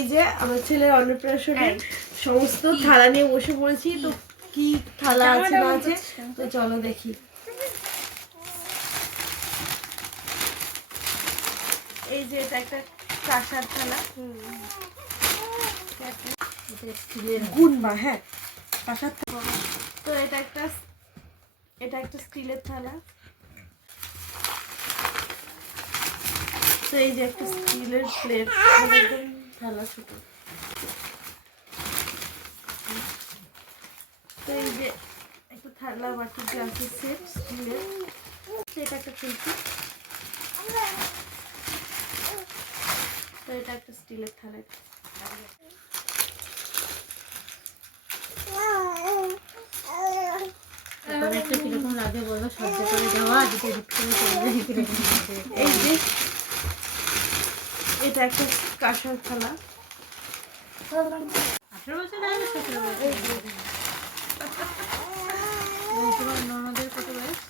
এই যে আমার ছেলের অন্নপ্রাশনে সমস্ত থালা নিয়ে বসে পড়েছি। তো কি থালা আছে না আছে তো চলো দেখি। এই যে এটা একটা কাঁসার থালা, গুনবা, হ্যাঁ কাঁসার থালা। তো এটা একটা স্টিলের থালা। তো এই যে একটা স্টিলের প্লেট, থালা ছোট। তো এই যে একটা থালা বাটি গ্লাসের সেট স্টিলের, এটা একটা খুলছি। তো এটা একটা স্টিলের থালা। একটা কিরকম লাগে বলবো, সহ্য করে দেওয়া দুটো হিট করে চলে কিরকম লাগে। এই যে এটা একটা কাঁসার থালা। 18 বছর আগে 17 বছর। তোমার ননদের কত বয়স?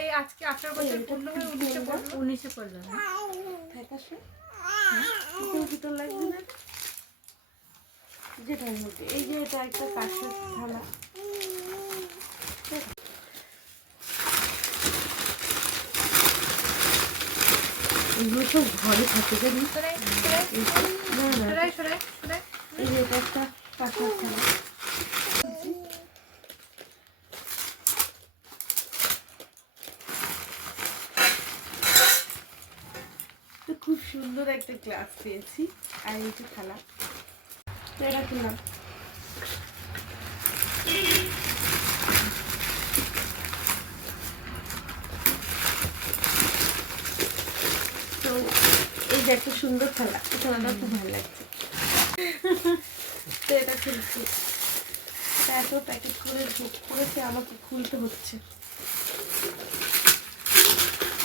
এই আজকে 18 বছর পূর্ণ হয়ে 19 পড়লো না? ভিতর লাগবে না যেটার মধ্যে। এই যে এটা একটা কাঁসার থালা। এগুলো সব ঘরে থাকে জানি। এই যে এটা একটা কাঁসার থালা। তো খুব সুন্দর একটা গ্লাস পেয়েছি আর এই যে থালা। তো এটা খুললাম। তো এই যে একটা সুন্দর থালা, এই থালাটা খুব ভালো লাগছে। তো এটা খুলছি। এত প্যাকেট করে যোগ করেছে, আমাকে খুলতে হচ্ছে।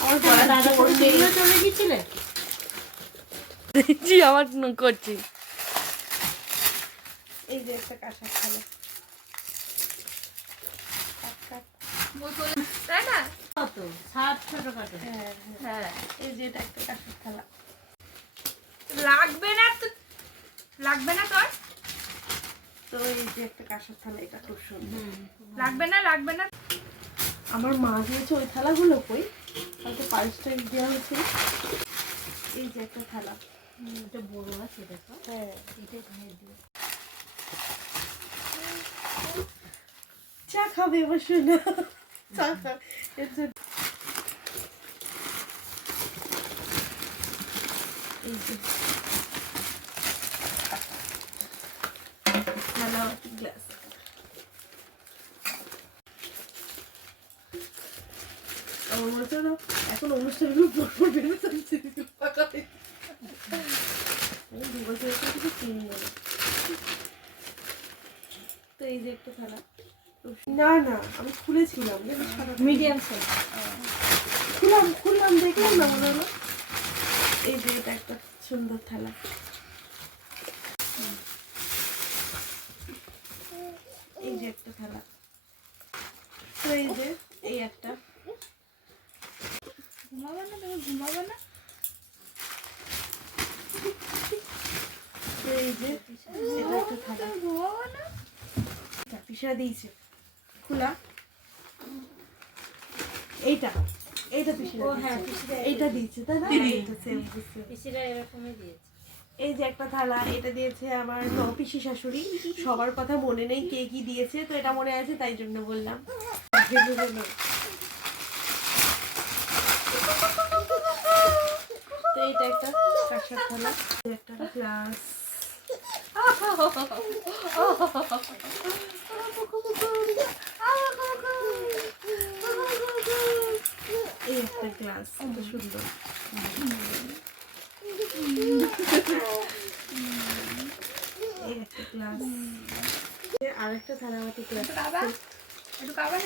আমার দাদা চলে গিয়েছিলে? জি আমার করছি। এই যে একটা কাঁসার থালা, তাই না? কত 7 ছোটখাটো। হ্যাঁ হ্যাঁ, এই যে এটা একটা কাঁসার থালা। লাগবে না তো, লাগবে না তোর? তো এই যে একটা কাঁসার থালা, এটা খুব সুন্দর। লাগবে না, লাগবে না। আমার মা দিয়েছে ওই থালাগুলো, কই কালকে পায়েসটা দেওয়া হয়েছে। এই যে একটা থালা, এটা বড় আছে দেখো। হ্যাঁ এটা খাইয়ে দিও। চা খাবে বসে না, চা খাবে। এই যে থালা গ্লাস। আমার মনে হচ্ছে না এখন অনুষ্ঠানগুলো পরপর বেরোবে, ফাঁকা হয়ে 2 বছর থেকে 3 বছর। তো এই যে একটা থালা। না না আমি খুলেছিলাম, মিডিয়াম সাইজ। খুললাম দেখলাম না মনে হলো। এই যে এটা একটা সুন্দর থালা। এই যে একটা থালা। তো এই যে এই একটা। ঘুমাবে না, তুমি ঘুমাবে না? তো এই যে এটা একটা থালা। ঘুমাবে না? পিসা দিয়েছে খোলা। এইটা পিসিরা এইটা দিয়েছে তাই না? এইটা সেম পিসিরা এরকমই দিয়েছে। এই যে একটা থালা, এটা দিয়েছে আমার পিসি শাশুড়ি। সবার কথা মনে নেই কে কি দিয়েছে, তো এটা মনে আছে তাই জন্য বললাম। তো এইটা একটা কাঁসার থালা, একটা গ্লাস। এই একটা গ্লাস, কত সুন্দর। এই একটা গ্লাস, আর একটা থালা বাটি গ্লাস। একটু খাবে?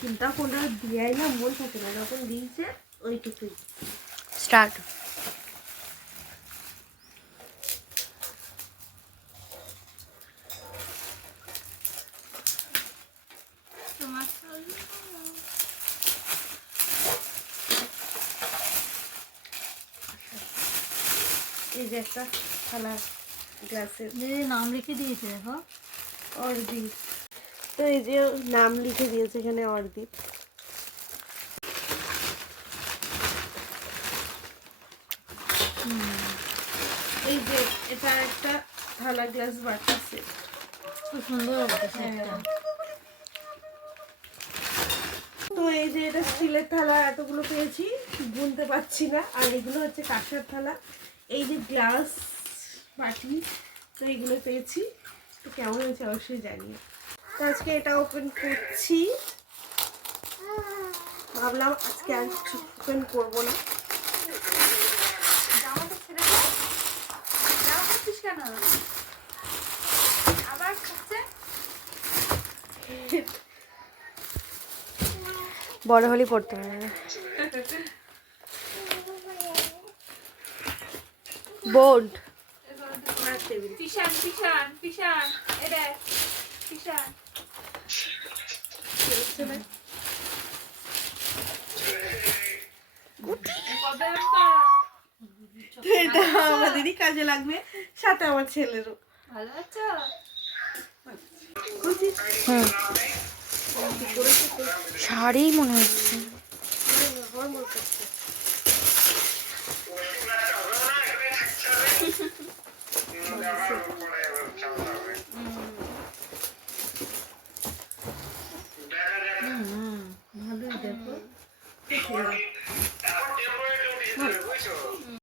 চিন্তা কোনটা দিয়ে না মন থাকে না, যখন দিয়েছে ওইটুকুই। স্টার্ট। এই যে একটা থালা গ্লাসের নাম লিখে দিয়েছে দেখো। অর্দিত। তো এই যে নাম লিখে দিয়েছে এখানে অর্দিত। এই যে এটা একটা থালা গ্লাস বাটা সেট। খুব সুন্দর হচ্ছে সেটটা। তো এই যে এটা স্টিলের থালা এতগুলো পেয়েছি, গুনতে পারছি না। আর এগুলো হচ্ছে কাঁসার থালা। এই যে গ্লাস বাটি, তো এগুলো পেয়েছি। তো কেমন হয়েছে অবশ্যই জানিয়ে। তো আজকে এটা ওপেন করছি, ভাবলাম আজকে আর কিছু ওপেন করবো না। জামাটা ছেড়ে দে। জামা পরছিস কেন? আবার খাচ্ছে? বড় হলেই পড়তে হবে না। বোর্ড পিশান পিশান পিশান এরে পিশান কবে একটা তো এটা আমাদেরই কাজে লাগবে, সাথে আমার ছেলেরও। ভালো আছো? শাড়ি মনে হচ্ছে।